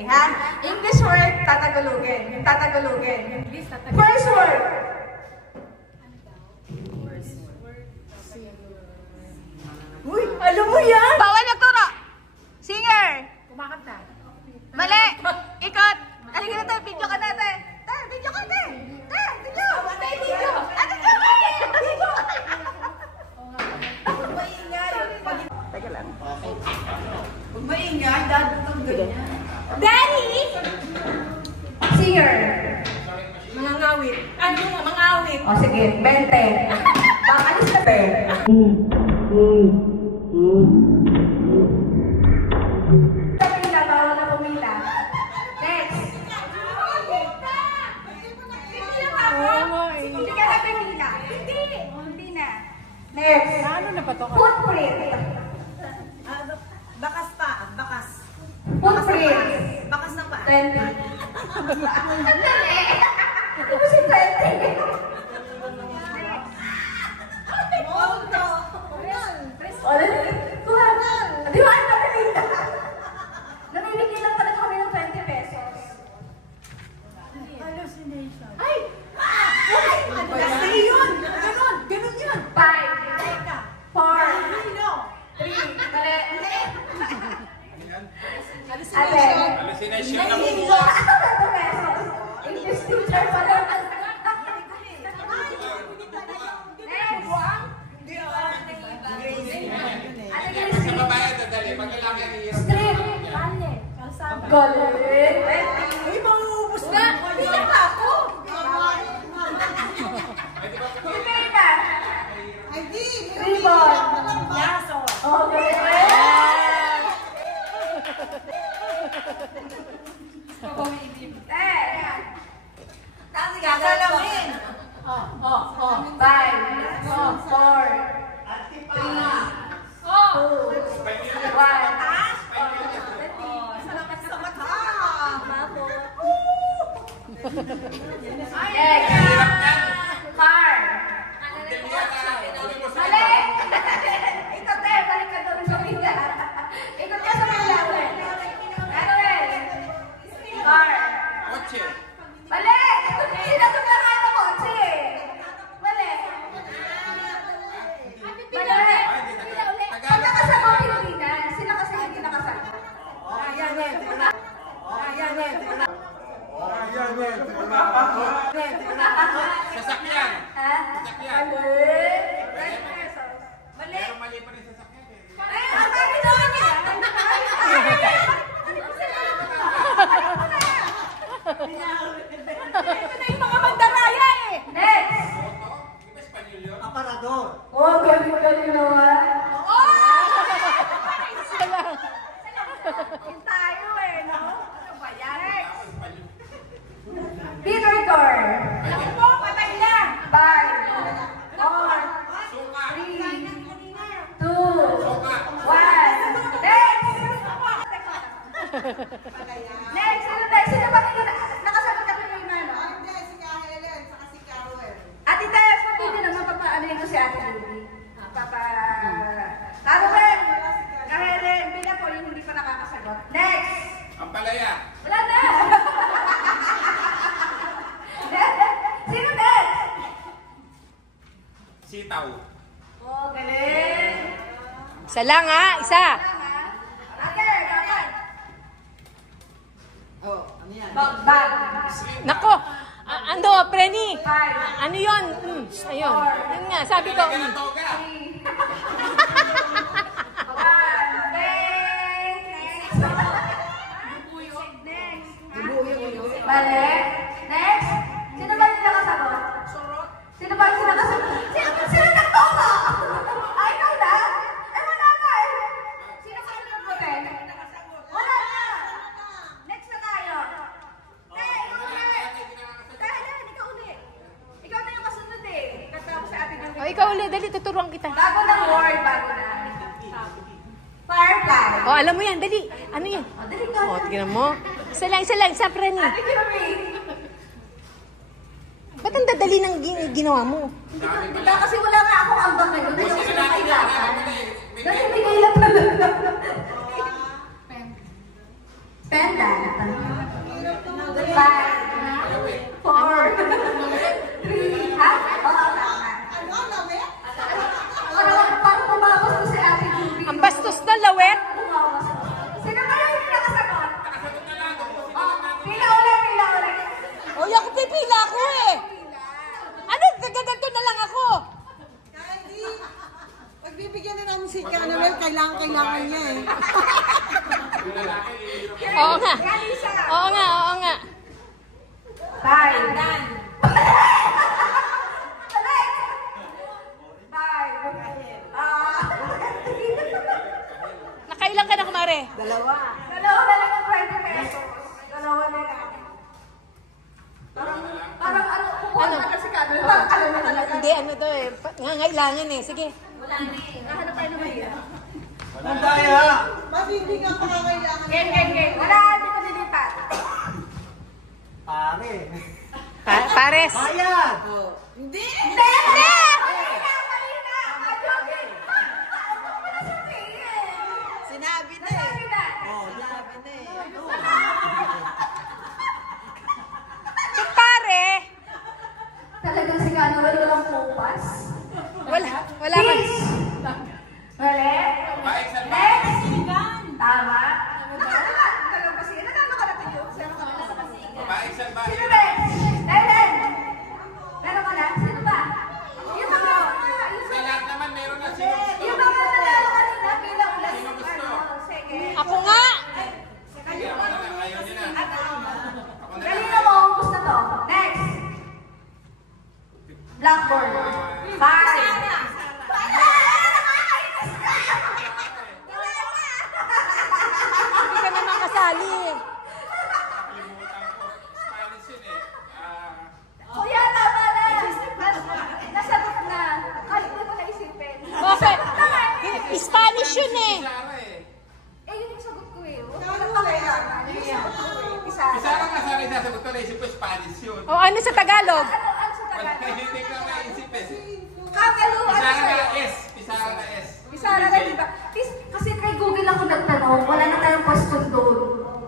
Okay, ha? English word, tatagalogin. Yung tatagalogin. First word. Uy, alam mo yan? Bawal magturo! Singer! Kumakanta. Mali! Ikot! Halika na tayo, video ka natin! Tayo, video ka natin! Tayo, video! Tayo, video! Ano ka ba? Video! Huwag maingay. Teka lang. Huwag maingay, dadutang ganyan. Danny! Singer. Mangangawit. Ano nga, mangawit? O sige, 20. Alis na ba? Pumila, bawal na pumila. Next. Hindi ka na pumila. Hindi na. Next. Ano na pa to? Footprint. Bakas pa. Bakas. Footprint. Bakas ng paa. 20. Ang dali. Hindi mo si 20. Di ba? Namimigay lang pala kami ng 20 pesos. Hallucination. Ay! Kasi yun! Ganon! Ganon yun! 5, 4, 3, mali. Hallucination na Nahihilo ako ng 20 pesos. English teacher pala. Sa babae, dadali. Pag lalaki, Galit. Uy, mauubos Na, hindi na pa ako. Hindi na. Ay, di! Ribbon. Yaso! Okay. Gagalamin! 5, 4, Kotse. Mali! Sinasugaran ng kotse! Mali! Mali! Pag nakasama Pilipinas, sila kasi hindi nakasama. Sasakyan. Ha? Sasakyan. Mali! Pero mali pa rin sasakyan. Ang dami doon yan! Ito na yung mga mandaraya eh! Next! Espanyol yun. Aparador! Oh, galing naman. Yung tayo eh, no? Ano ba yan? Next! Peter Door. Naku po, patay na! 5, 4, 3, 2, 1. Next! Next! Sino ba kayo nakasagot ka rin yung ano? Hindi, si Ka Helen, saka si Carol. Ate Tess, pati naman papaano yun ko si Ate Ruby. Carol! Kahelen, bilang po yung hindi pa nakakasagot. Next! Ang palaya. Wala na! Sino next? Sitaw. Oh, galing! Isa lang ha, isa. Ate, dapat! Oh, ano yan? Bag! Nako, ando, Preni. 5, Ano yun? Ayun. Yun nga, sabi ko. Kaya toga. 3, Bale. Next. Sino ba yung nakasagot? Sino ba yung nakasagot? Sino nagtoka? Ay, ikaw na? Eh, wala na eh. Sino ka nagtoka? Wala na. Next na tayo. Ikaw ulit. Ikaw ulit. Ikaw na yung kasunod eh. Katapos sa atin ng... O, ikaw ulit, dali, tuturuan kita. Bago ng word, bago na. Firefly. O, alam mo yan, dali. Ano yan? O, dali ka. O, tignan mo. Isa lang, isa, Preni. Ate Kirby. Ba't ang dadali ng ginawa mo? Di ba kasi wala nga akong ambag ngayon. Dahil ako sila kailangan. Dahil hindi kayo lang talaga. Pendant. kailangan niya eh. Yung lalaki, Oo nga. Oo nga, oo nga. Five. Five. Nakailan ka na, kumare? Dalawa. Dalawa na lang ang 20 pesos. Dalawa na lang. Parang ano, kukuha na kasi kami. Parang alam mo talaga. Hindi, ano to eh. Ngangailangan eh. Sige. Wala na eh. Nahanap tayo ng iya. Ang daya. Matindi kang pangangailangan. Game. Wala, hindi ko nilipat. Pare. Pares. Ayan. Hindi. Hindi! Mali na! Kadyokin! Ako mo na sabihin. Sinabi na eh. Sabi na. Sinabi na eh. Yung pare. Talagang si Kano, walang pupas. Wala ka. Peace! Mali. Paiksan ba? Next! Tama. Talagang kasi, nanalo ka na tayo. Sino ka na? Paiksan ba? Sino next? Ellen! Meron ka na? Sino ba? Yung mga... Sa lahat naman meron na sino gusto. Yung mga nanalo kanina bilang last. Sino gusto? Sige. Ako nga. Sige, ako na lang. Ayaw niyo na. Ako na lang. Kanina mo, gusto to. Next! Blackboard. Five. Hindi ka naman kasali. Nakalimutan ko. Spanish yun eh. Kuya, tama na. Nasagot na. Kahit hindi ko naisipin. Okay. Spanish yun eh. Sara eh. Eh, yun yung sagot ko eh. Wala pa kailangan. Yun yung sagot ko eh. Isa. Sara nga sana isasagot ko. Naisip ko Spanish yun. O ano sa Tagalog? Ano sa Wala, Tagalog? hindi ko na naisip eh. Kakalo, ano Pisara sa'yo? na S. Pisara na S. Pisara na, diba? Kasi kay Google ako nagtanong, wala na tayong question doon.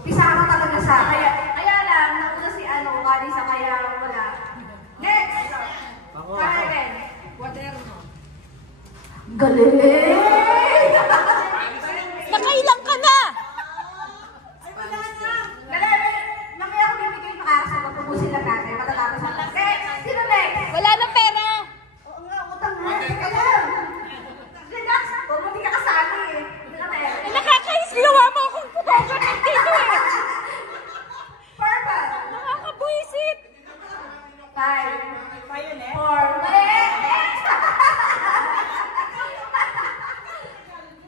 Pisara talaga siya. Kaya lang, nauna si ano, Kalisa, kaya wala. Next! Karen. Quaderno. Galing! Nakailang ka na. Galing! Mamaya ako bibigay makakasagot. Pupusin lang natin. Matatapos na. Next! Sino next? Wala na pera. Oo nga, utang na. Teka lang. Relax. Huwag mo di ka kasali eh. Hindi ka tayo. Nakakais, ginawa mo akong pumagat dito eh. Purple. Nakakabuisit. 5, Violet. 4, mali! Next!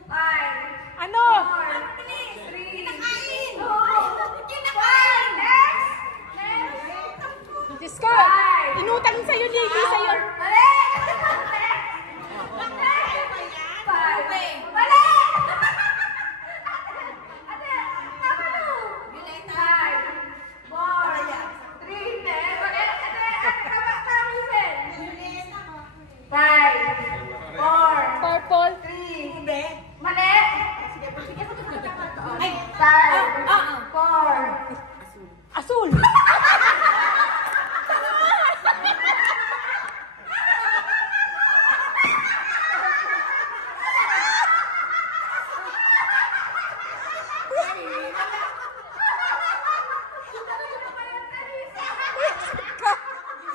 5, Ano? 4, 3, kinakain! Kinakain! Next! Next! Diyos ko. Inutang sa'yo, Lily, sa'yo. Mali! Five. Mali! Ate, tama mo. 5, 4, 3, mali. Ate, tama mo yun. 5, 4, Purple. 3, mali. Sige, ay, 5, 4, Asul.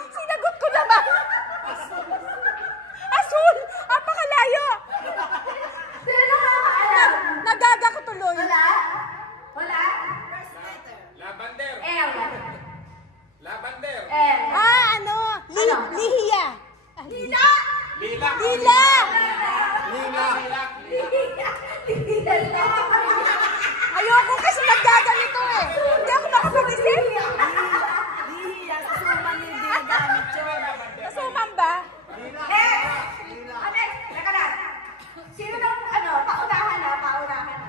Sinagot ko naman. Asul. Apakalayo. sino nakakaalam? Nagaga ko tuloy. Wala? Wala? Lavender. L. Lavender. L. Ano? Lihiya. Lila! Lila. Lila. Lila. Lila! Ayoko kasi nagaganito eh. Hindi ako makapulisip. Lihiya, sa suman ni ginagamit yun. Nasuman ba? Next! Next! Teka lang. Sino nang, paunahan na?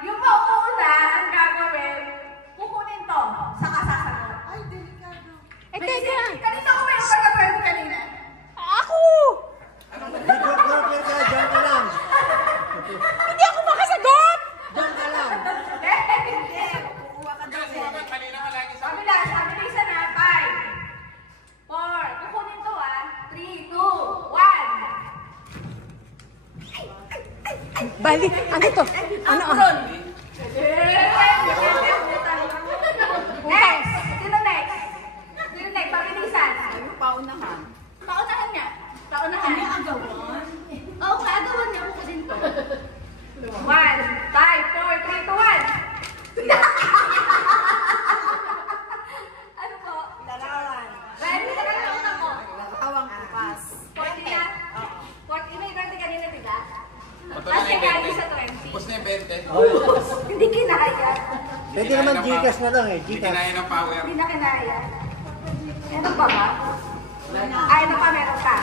Yung mauuna, ang gagawin, kukunin to sa kasasagot. Ay, delikado. Eh, teka. Kanina ko may pagka-20 kanina. Ako! Hindi ako makasagot! Kasi naman, kanina ka lagi sa... Mabilisan na. 5, 4, kukunin to 3, 2, 1. Bali, ano to? Ano? Next! Sino next? Pabilisan. Paunahan. Paunahan nga. Paunahan. Oo, kaagawan niya. Kukunin Hindi kinaya. Pwede naman Gcash na lang eh. Hindi Gcash. kinaya ng power. Hindi na kinaya. Meron pa ba? Ay, ano pa, meron pa.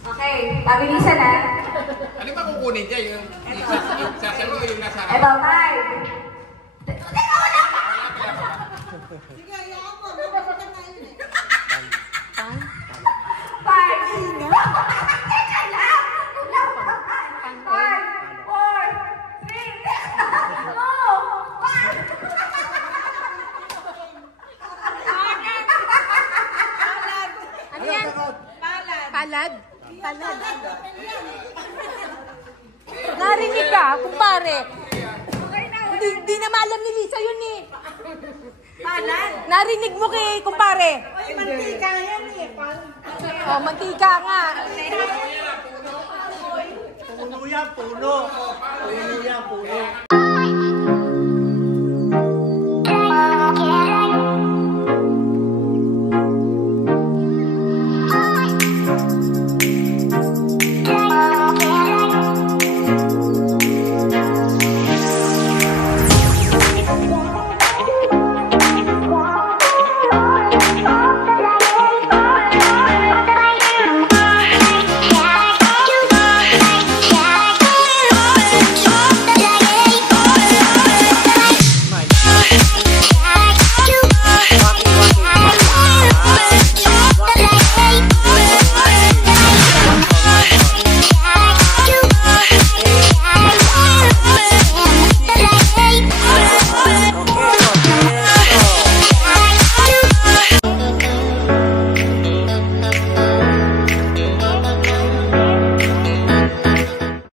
Okay, pabilisan na. Ano ba kukunin niya? Yung sasalo, yung nasa harap. Ito, Tay. Teka, wala ka! Five. Teka lang! Wala pa. 5, 4, 3, 2, 1. Ano yan? Palad? Palad. Narinig ka, kumpare. Hindi na maalam ni Lisa yun eh. Palad. Narinig mo kay kumpare. Ay, mantika yan eh. Oh, mantika nga. Puno yan, puno. Puno yan, puno.